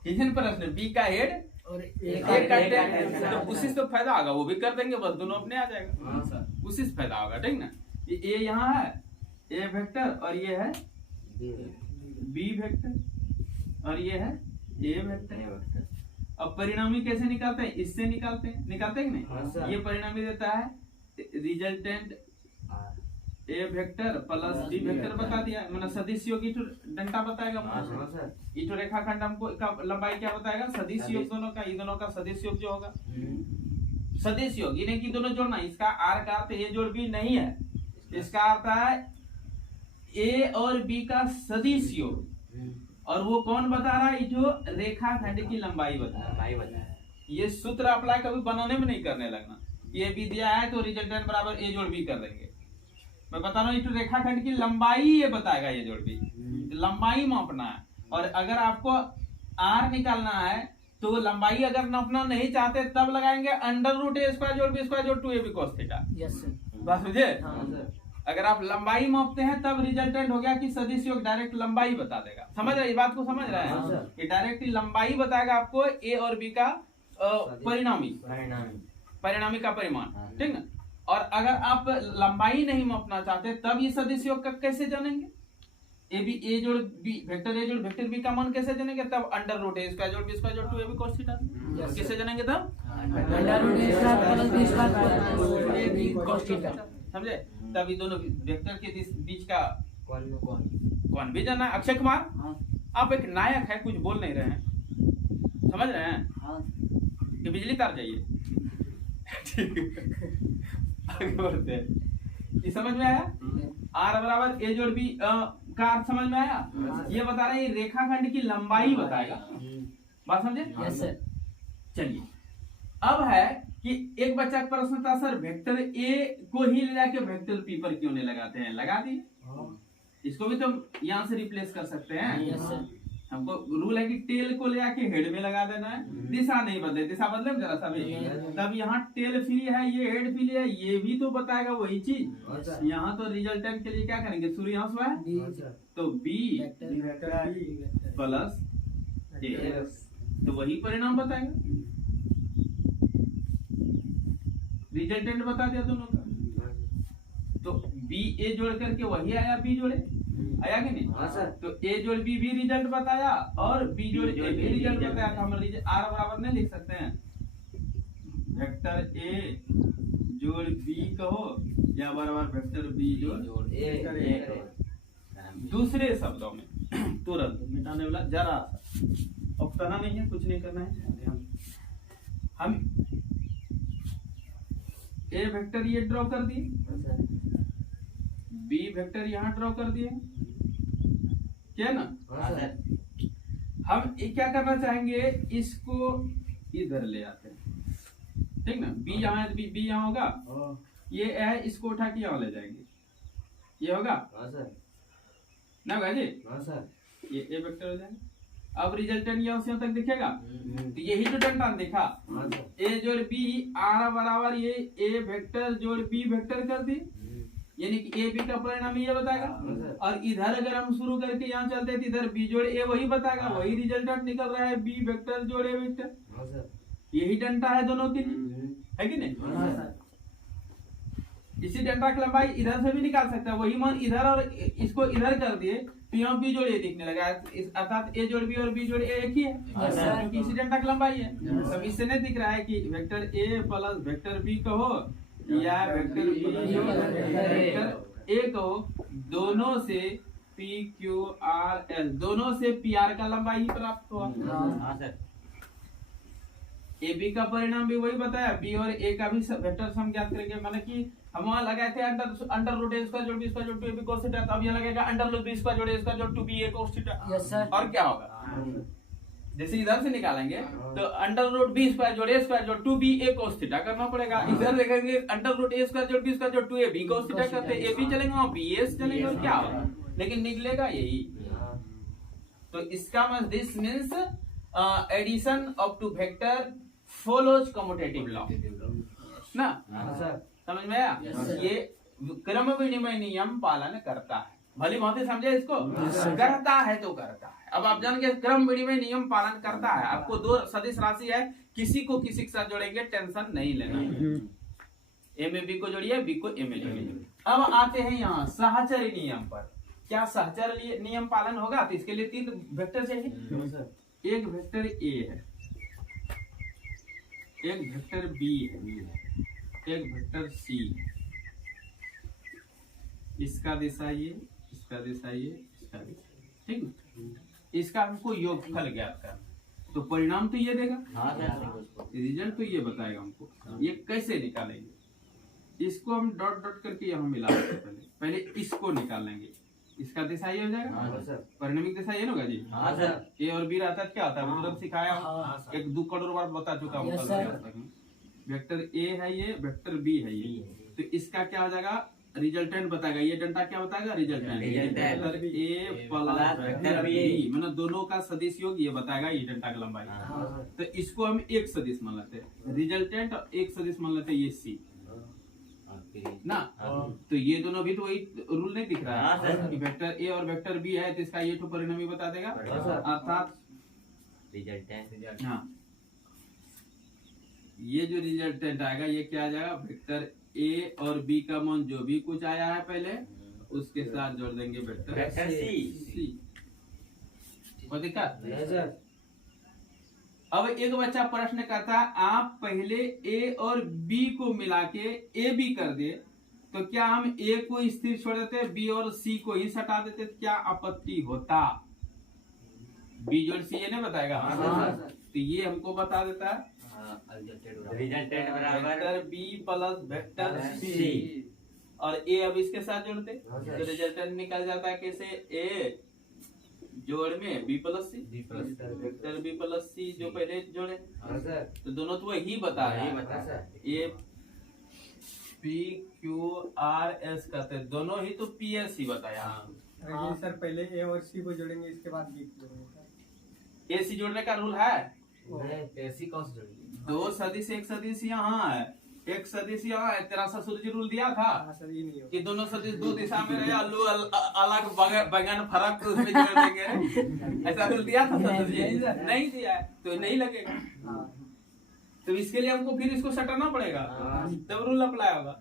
कीजिए प्रश्न। बी का हेड और एक का टेल, तो उसी से तो फायदा होगा, वो भी कर देंगे, बस दोनों अपने आ जाएगा। उसी से फायदा होगा, ठीक ना। ये यहाँ है ए वेक्टर और ये है बी वेक्टर और ये है ए वेक्टर। अब परिणामी कैसे निकालते हैं? इससे निकालते हैं कि नहीं? ये परिणामी देता है रिजल्टेंट ए वेक्टर प्लस डी वेक्टर बता दिया, मतलब सदिश योग इटो डंडा बताएगा। इटो रेखाखंड हमको का लंबाई क्या बताएगा? सदिश योग दोनों का, ये दोनों का सदिश योग जो होगा। सदिश योग इन्हें की दोनों जोड़ना। इसका आर का अर्थ ए जोड़ बी नहीं है, इसका अर्थ है ए और बी का सदिश योग। और वो कौन बता रहा है? जो रेखाखंड की लंबाई बता रहा है। ये सूत्र अप्लाई कभी बनाने में नहीं करने लगना। ये बी दिया है तो रिजल्टेंट बराबर ए जोड़ बी कर देंगे। मैं बता रहा हूँ रेखाखंड की लंबाई ये बताएगा, ये जोड़ बी लंबाई मापना है। और अगर आपको आर निकालना है तो लंबाई अगर नापना नहीं चाहते तब लगाएंगे अंडर रूट ए स्क्वायर जोड़ बी स्क्वायर जोड़ 2ab cos theta. Yes sir. बात समझे? हाँ सर। अगर आप लंबाई मापते हैं तब रिजल्टेंट हो गया कि सदिश योग डायरेक्ट लंबाई बता देगा। समझ रहे, इस बात को समझ रहे हाँ हैं? सर। ये डायरेक्ट लंबाई बताएगा आपको ए और बी का परिणामी परिणामी का परिमाण, ठीक है। और अगर आप लंबाई नहीं मापना चाहते तब ये सदिश योग का कैसे जानेंगे? ए बी ए जोड़ बी वेक्टर ए जोड़ वेक्टर बी का मान कैसे जानेंगे? तब अंडर रूट ए स्क्वायर जोड़ बी स्क्वायर जोड़ 2ab cos थीटा। कैसे जानेंगे तब? Under root A square plus B square plus cos theta. समझे? तब ये दोनों वेक्टर के बीच का कौन भी जाना है। अक्षय कुमार, आप एक नायक है, कुछ बोल नहीं रहे हैं, समझ रहे हैं कि बिजली तार जाइए। आगे बढ़ते हैं। ये समझ में आया? आर बराबर ए जोड़ बी का अर्थ समझ में आया? ये बता रहे हैं रेखाखंड की लंबाई बताएगा। बात समझे? Yes sir. चलिए, अब है कि एक बच्चा का प्रश्न था, सर वेक्टर ए को ही ले जाके वेक्टर पी पर क्यों नहीं लगाते हैं? लगा दिए, इसको भी तो यहाँ से रिप्लेस कर सकते हैं। Yes sir. हमको रूल है कि टेल को ले आके हेड में लगा देना है, दिशा नहीं बदले, दिशा बदले जरा सा भी। तब यहाँ टेल फ्री है, ये हेड फ्री है, ये भी तो बताएगा वही चीज। यहाँ तो रिजल्टेंट के लिए क्या करेंगे? शुरू यहाँ से है तो बी प्लस ए, तो वही परिणाम बताएगा, रिजल्टेंट बता दिया दोनों का। तो बी ए जोड़ करके वही आया, बी जोड़े आया कि नहीं? हाँ सर। तो ए जोड़ बी भी रिजल्ट बताया और बी जोड़ ए भी रिजल्ट बताया। तो हम आर बराबर नहीं लिख सकते हैं? वेक्टर ए जोड़ बी कहो या बराबर वेक्टर बी जोड़ ए कहो। दूसरे शब्दों में तुरंत मिटाने वाला जरा सा, अब करना नहीं है, कुछ नहीं करना है। हम ए वेक्टर ये ड्रॉ कर दिए, बी वेक्टर यहाँ ड्रॉ कर दिए, क्या ना? हम क्या करना चाहेंगे? इसको इधर ले आते हैं, ठीक ना? बी यहाँ है, बी यहाँ होगा, ये है, इसको उठा के यहाँ ले जाएंगे, ये होगा ना होगा जी? ये ए वेक्टर हो जाएगा। अब रिजल्टेंट यहाँ से यहाँ तक दिखेगा, तो यही जो डेल्टा देखा, ए जोड़ बी आर बराबर ये ए वेक्टर जोड़ बी वेक्टर कर दी, यानी कि ए बी का परिणाम ये बताएगा। और इधर अगर हम शुरू करके यहाँ चलते हैं तो इधर बी जोड़ ए वही बताएगा, वही रिजल्टेंट निकल रहा है, बी वेक्टर जोड़ ए वेक्टर। यही डेल्टा है दोनों के लिए, है कि नहीं? इसी डेल्टा की लंबाई इधर से भी निकाल सकते हैं, वही मान इधर और इसको इधर कर दिए तो यहाँ बी जोड़ ए दिखने लगा, अर्थात ए जोड़ बी और बी जोड़ ए एक ही है, क्योंकि इसी डेल्टा की लंबाई है। तब इससे नहीं दिख रहा है कि vector A plus vector B कहो या वेक्टर बी वेक्टर ए कहो, दोनों से पी क्यू आर एस, दोनों से पी आर का लंबाई ही प्राप्त हुआ। ए बी का परिणाम भी वही बताया, बी और ए का भी वेक्टर सम ज्ञात करेंगे। माने कि हम वहां लगाए थे अंडर रूट ए स्क्वायर जोड़ बी स्क्वायर जोड़ 2ab cos थीटा, तो अब यहाँ लगेगा अंडर रूट बी स्क्वायर जोड़ ए स्क्वायर जोड़ 2ba cos theta. Yes sir. और क्या होगा? जैसे इधर से निकालेंगे तो अंडर रूट बी स्क्वायर जोड़ ए स्क्वायर जोड़ 2ba cos थीटा करना पड़ेगा। इधर देखेंगे अंडर रूट ए स्क्वायर जोड़ बी स्क्वायर जोड़ 2ab cos थीटा करते, ए बी चलेंगे वहां bs चलेंगे, और क्या होगा? लेकिन निकलेगा यही। तो इसका मतलब this means addition of two vector follows commutative law ना? समझ में आया? ये क्रम विनिमय नियम पालन करता है। भली भांति समझे इसको? करता है तो करता है। अब आप जान के क्रम विनिमय नियम पालन करता है। आपको दो सदिश राशि है, किसी को किसी के साथ जोड़ेंगे, टेंशन नहीं लेना। ए में बी को जोड़िए, बी को ए में जोड़िए। अब आते हैं यहाँ सहचरी नियम पर। क्या सहचर नियम पालन होगा? तो इसके लिए 3 वेक्टर चाहिए। एक वेक्टर ए है, एक वेक्टर बी है, एक वेक्टर सी है। इसका दिशा ये, इसका दिशा ये, इसका दिशा, ठीक है? इसका हमको योगफल ज्ञात करना, तो परिणाम तो ये देगा, रिजल्ट तो ये बताएगा हमको। ये कैसे निकालेंगे? इसको हम डॉट डॉट करके यहाँ मिला देंगे। पहले इसको निकाल लेंगे, इसका दिशा ये हो जाएगा, परिणामिक दिशा ये होगा जी। ए और बी रहता है, क्या होता है वो तुरंत सिखाया, 1-2 करोड़ बार बता चुका हूँ। वेक्टर ए है ये, वेक्टर बी है ये, तो इसका क्या हो जाएगा? रिजल्टेंट बताएगा। ये डेल्टा क्या बताएगा? Resultant. Resultant. Vector A plus vector B मतलब दोनों का सदिश योग ये बताएगा ये डेल्टा की लंबाई। तो इसको हम एक सदिश मान लेते हैं, रिजल्टेंट और एक सदिश मान लेते हैं ये सी ना। तो ये दोनों भी तो वही रूल नहीं दिख रहा है कि वेक्टर ए और वेक्टर बी है तो इसका ये तो परिणामी बता देगा, अर्थात रिजल्टेंट। हाँ ये जो रिजल्टेंट आएगा ये क्या आ जाएगा? वेक्टर ए और बी का मान जो भी कुछ आया है पहले उसके साथ जोड़ देंगे वेक्टर सी। कोई दिक्कत? अब एक बच्चा प्रश्न करता है आप पहले ए और बी को मिला के ए बी कर दे तो क्या हम ए को स्थिर छोड़ देते बी और सी को ही सटा देते तो क्या आपत्ति होता? बी जोड़ सी ये नहीं बताएगा? तो ये हमको बता देता है रिजल्टेंट बराबर vector B plus vector C और ए अब इसके साथ जोड़ते तो रिजल्टेंट निकल जाता है कैसे? ए जोड़ में B plus C, vector B plus सी जो पहले जोड़े तो दोनों तो वही बता रहे हैं। A P Q R S करते दोनों ही तो पी एस ही बताया। सर पहले ए और सी को जोड़ेंगे इसके बाद बी को जोड़ेंगे। ए सी जोड़ने का रूल है? ऐसी कौन सी जोड़ी? दो सदिश एक सदिश यहाँ है, एक सदिश यहाँ है। तेरा ससुर जी रूल दिया था हाँ सर ये नहीं कि दोनों सदिश दो दिशा में रहे, आलू अलग बैंगन फरक तो उसमें जोड़ देंगे। ऐसा रूल दिया था ससुर जी? नहीं दिया है तो नहीं लगेगा। होगा। तो इसके लिए हमको फिर इसको सटाना पड़ेगा तब रूल अप्लाई होगा।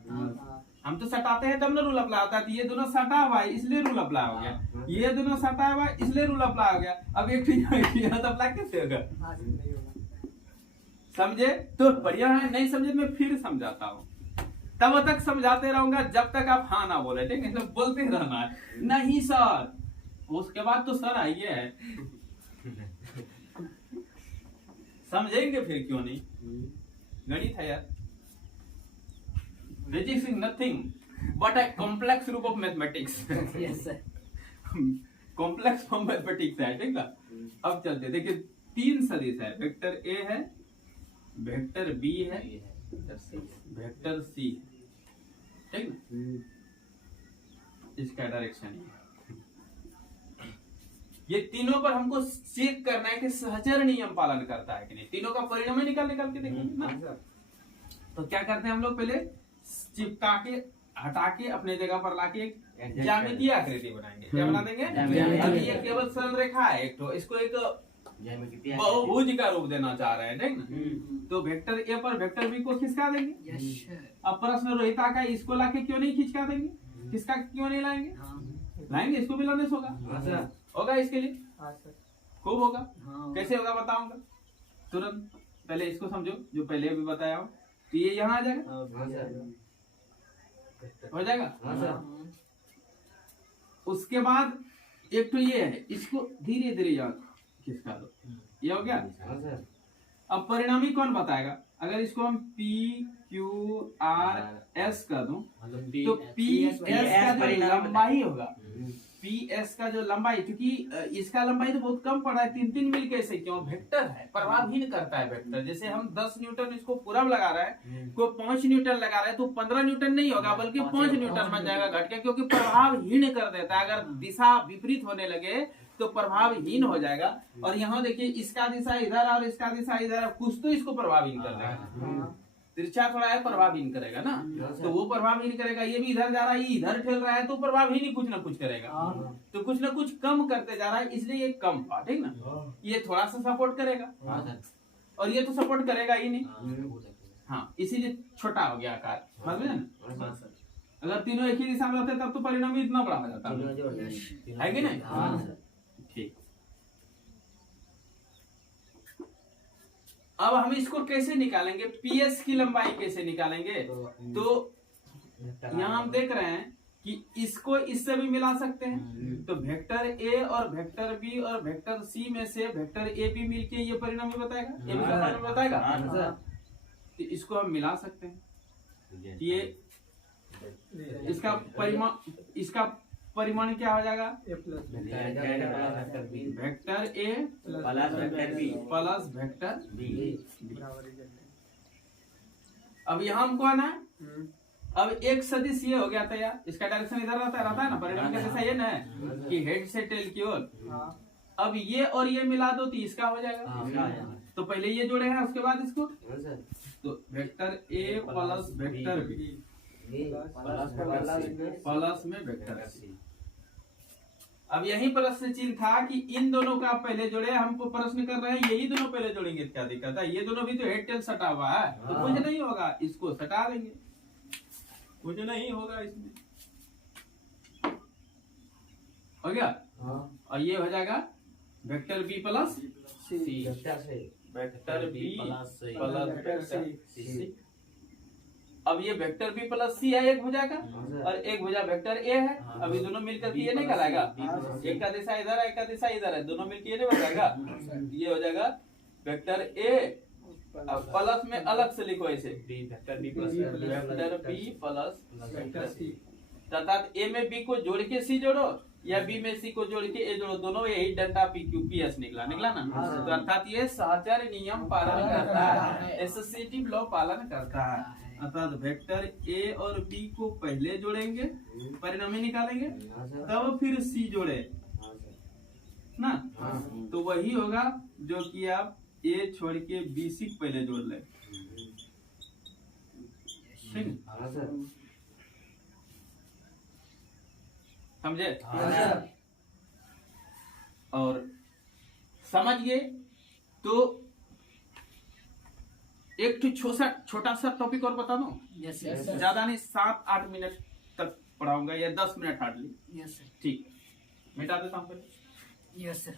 हम तो सटाते हैं तब ना रूल अप्लाई होता है। तो ये दोनों सटा हुआ है इसलिए रूल अप्लाई हो गया, ये दोनों सटा हुआ है इसलिए रूल अप्लाई हो गया। अब एक अप्लाई कैसे होगा? हाँ सर नहीं होगा। समझे? तो बढ़िया है, नहीं समझे मैं फिर समझाता हूँ। तब तक समझाते रहूंगा जब तक आप हाँ ना बोले, ठीक है? तो बोलते रहना है नहीं सर, उसके बाद तो सर आइए है। समझेंगे फिर क्यों नहीं? गणित है यार। Physics is nothing but a complex group of mathematics. Yes, sir. Complex form mathematics है, ठीक है? अब चलते देखिए तीन सदिश है, वेक्टर ए है, वेक्टर बी है, वेक्टर सी, ठीक ना? इसका डायरेक्शन ये तीनों पर हमको चेक करना है कि सहचर नियम पालन करता है कि नहीं। तीनों का परिणाम निकाल के देखेंगे ना। तो क्या करते हैं हम लोग? पहले चिपका के हटा के अपने जगह पर लाके एक ज्यामितीय आकृति बनाएंगे। क्या बना देंगे? अभी ये केवल सरल रेखा है एक तो, इसको एक बहुभुज का रूप देना चाह रहे हैं, ठीक ना? तो वेक्टर ए पर वेक्टर बी को खिसका देंगे। Yes, sir. अब प्रश्न रोहिता का इसको लाके क्यों नहीं खिसका देंगे? किसका क्यों नहीं लाएंगे? लाएंगे, इसको भी लाने से होगा। होगा इसके लिए हाँ सर। खूब होगा। हाँ। कैसे होगा बताऊंगा तुरंत। पहले इसको समझो जो पहले भी बताया हूँ। तो ये यहाँ आ जाएगा, हो जाएगा। उसके बाद एक तो ये है, इसको धीरे धीरे याद खिसका दो, ये हो गया। अब परिणामी कौन बताएगा? अगर इसको हम P Q R S कर दूं तो P S का जो लंबाई होगा, P S का जो लंबाई, क्योंकि इसका लंबाई तो बहुत कम पड़ा है, 3-3 मील कैसे? क्यों? वेक्टर है, प्रभावहीन करता है वेक्टर। जैसे हम 10 न्यूटन इसको पूरा लगा रहा है, कोई 5 न्यूटन लगा रहा है तो 15 न्यूटन नहीं होगा बल्कि 5 न्यूटन बन जाएगा घट के, क्योंकि प्रभावहीन कर देता है। अगर दिशा विपरीत होने लगे तो प्रभावहीन हो जाएगा। और यहाँ देखिए इसका दिशा इधर और इसका दिशा इधर, कुछ तो इसको प्रभावहीन कर देगा। तिरछा थोड़ा है, प्रभावहीन करेगा ना, तो वो प्रभावहीन करेगा। ये भी इधर जा रहा है, ये इधर ठेल रहा है तो प्रभावहीन ही कुछ ना कुछ करेगा। तो कुछ ना कुछ कम करते जा रहा है, इसलिए ये कम हुआ, ठीक ना? ये थोड़ा सा सपोर्ट करेगा और ये तो सपोर्ट करेगा ही नहीं। हाँ, इसीलिए छोटा हो गया आकार, समझ में ना? अगर तीनों एक ही दिशा में होते तब तो परिणाम भी इतना बड़ा हो जाता है कि नहीं? ठीक। अब हम इसको कैसे निकालेंगे? पीएस की लंबाई कैसे निकालेंगे? तो यहाँ हम देख रहे हैं कि इसको इससे भी मिला सकते हैं। तो वेक्टर ए और वेक्टर बी और वेक्टर सी में से वेक्टर ए बी मिलके ये परिणाम बताएगा, ये भी परिणाम बताएगा। तो इसको हम मिला सकते हैं। ये इसका परिमाण क्या हो जाएगा? Vector A plus vector B. अब यहाँ हमको आना है अब एक सदिश ये हो गया तैयार, इसका डायरेक्शन इधर रहता है ना, परिणाम का दिशा ये ना है कि हेड से टेल की ओर। हाँ अब ये और ये मिला दो तो इसका हो जाएगा। तो पहले ये जोड़े हैं, उसके बाद इसको, तो vector A plus vector B plus में वेक्टर सी। अब यही प्रश्न चिन्ह था कि इन दोनों का आप पहले जोड़े, हमको प्रश्न कर रहे हैं यही दोनों पहले जोड़ेंगे, क्या दिक्कत है? ये दोनों भी तो हेड टेल सटा हुआ है, तो कुछ नहीं होगा, इसको सटा देंगे, कुछ नहीं होगा इसमें। हो गया? और ये हो जाएगा vector B plus C, vector B plus vector C. अब ये वेक्टर बी प्लस सी है, एक भुजा का, और एक भुजा वेक्टर ए है। अभी दोनों मिलकर ये नहीं कराएगा, एक का दिशा इधर है, एक का दिशा इधर है, दोनों मिलकर ये नहीं बताएगा। ये हो जाएगा वेक्टर ए, अब प्लस में अलग से लिखो इसे, vector B plus vector C. अर्थात ए में बी को जोड़ के सी जोड़ो, या बी में सी को जोड़ के ए जोड़ो, दोनों यही delta P Q P S निकला ना। तो अर्थात ये सहचर्य नियम पालन करता है, एसोसिएटिव लॉ पालन करता है। अर्थात वेक्टर ए और बी को पहले जोड़ेंगे, परिणामी निकालेंगे, तब फिर सी जोड़े ना। तो वही होगा जो कि आप ए छोड़ के बी सी पहले जोड़ ले, समझे? और समझ गए तो एक छोटा सा टॉपिक और बता दूं, ज्यादा नहीं, 7-8 मिनट तक पढ़ाऊंगा, या 10 मिनट हार्डली। ठीक, मिटा देता हूँ पहले। Yes sir.